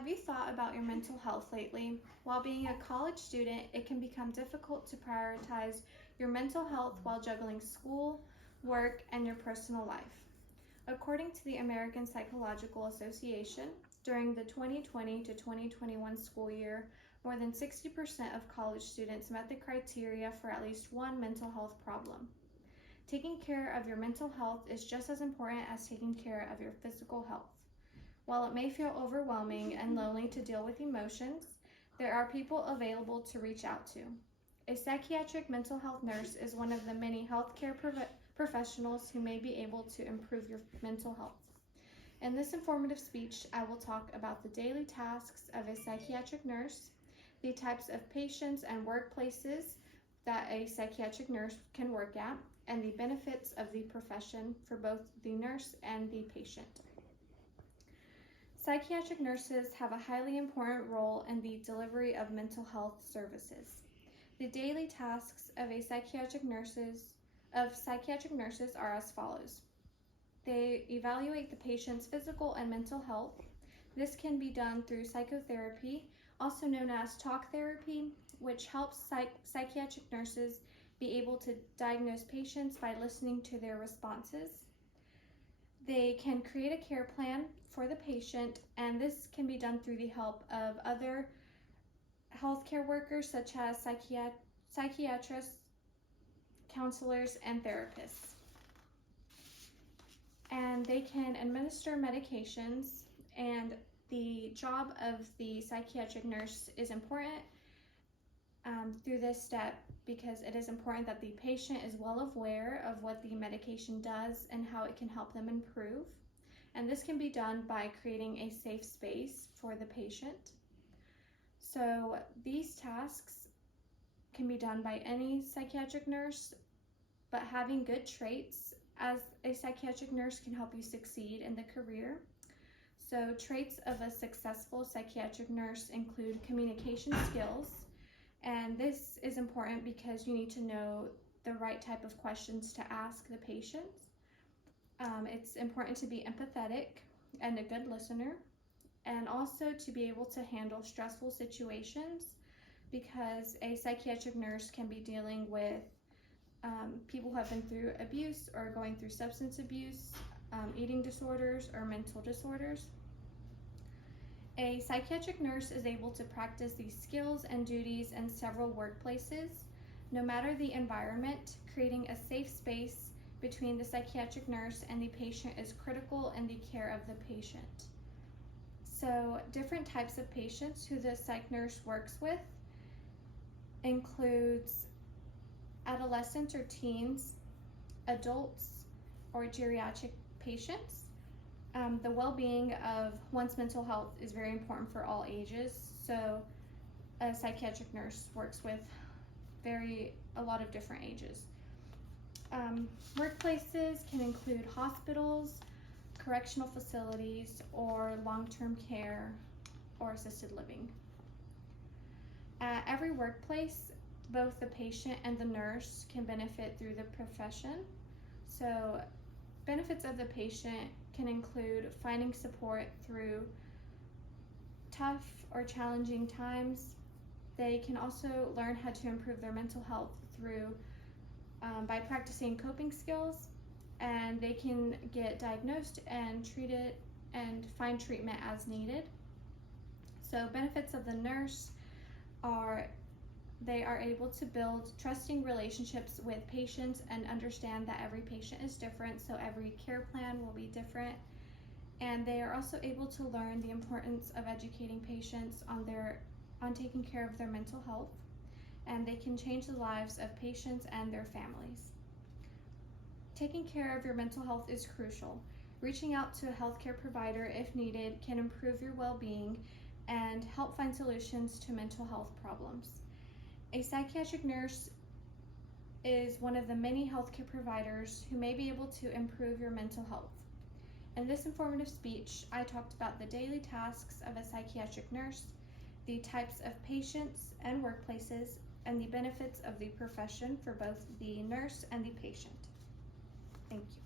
Have you thought about your mental health lately? While being a college student, it can become difficult to prioritize your mental health while juggling school, work, and your personal life. According to the American Psychological Association, during the 2020 to 2021 school year, more than 60% of college students met the criteria for at least one mental health problem. Taking care of your mental health is just as important as taking care of your physical health. While it may feel overwhelming and lonely to deal with emotions, there are people available to reach out to. A psychiatric mental health nurse is one of the many healthcare professionals who may be able to improve your mental health. In this informative speech, I will talk about the daily tasks of a psychiatric nurse, the types of patients and workplaces that a psychiatric nurse can work at, and the benefits of the profession for both the nurse and the patient. Psychiatric nurses have a highly important role in the delivery of mental health services. The daily tasks of psychiatric nurses are as follows. They evaluate the patient's physical and mental health. This can be done through psychotherapy, also known as talk therapy, which helps psychiatric nurses be able to diagnose patients by listening to their responses. They can create a care plan for the patient, and this can be done through the help of other healthcare workers such as psychiatrists, counselors, and therapists. And they can administer medications, and the job of the psychiatric nurse is important through this step because it is important that the patient is well aware of what the medication does and how it can help them improve. And this can be done by creating a safe space for the patient. So these tasks can be done by any psychiatric nurse, but having good traits as a psychiatric nurse can help you succeed in the career. So traits of a successful psychiatric nurse include communication skills, and this is important because you need to know the right type of questions to ask the patients. It's important to be empathetic and a good listener, and also to be able to handle stressful situations because a psychiatric nurse can be dealing with people who have been through abuse or going through substance abuse, eating disorders, or mental disorders. A psychiatric nurse is able to practice these skills and duties in several workplaces. No matter the environment, creating a safe space between the psychiatric nurse and the patient is critical in the care of the patient. So different types of patients who the psych nurse works with includes adolescents or teens, adults, or geriatric patients. The well-being of one's mental health is very important for all ages, so a psychiatric nurse works with a lot of different ages. Workplaces can include hospitals, correctional facilities, or long-term care or assisted living. At every workplace, both the patient and the nurse can benefit through the profession. So benefits of the patient can include finding support through tough or challenging times. They can also learn how to improve their mental health by practicing coping skills, and they can get diagnosed and treated and find treatment as needed. So benefits of the nurse are they are able to build trusting relationships with patients and understand that every patient is different, so every care plan will be different. And they are also able to learn the importance of educating patients on taking care of their mental health, and they can change the lives of patients and their families. Taking care of your mental health is crucial. Reaching out to a healthcare provider if needed can improve your well-being and help find solutions to mental health problems. A psychiatric nurse is one of the many healthcare providers who may be able to improve your mental health. In this informative speech, I talked about the daily tasks of a psychiatric nurse, the types of patients and workplaces, and the benefits of the profession for both the nurse and the patient. Thank you.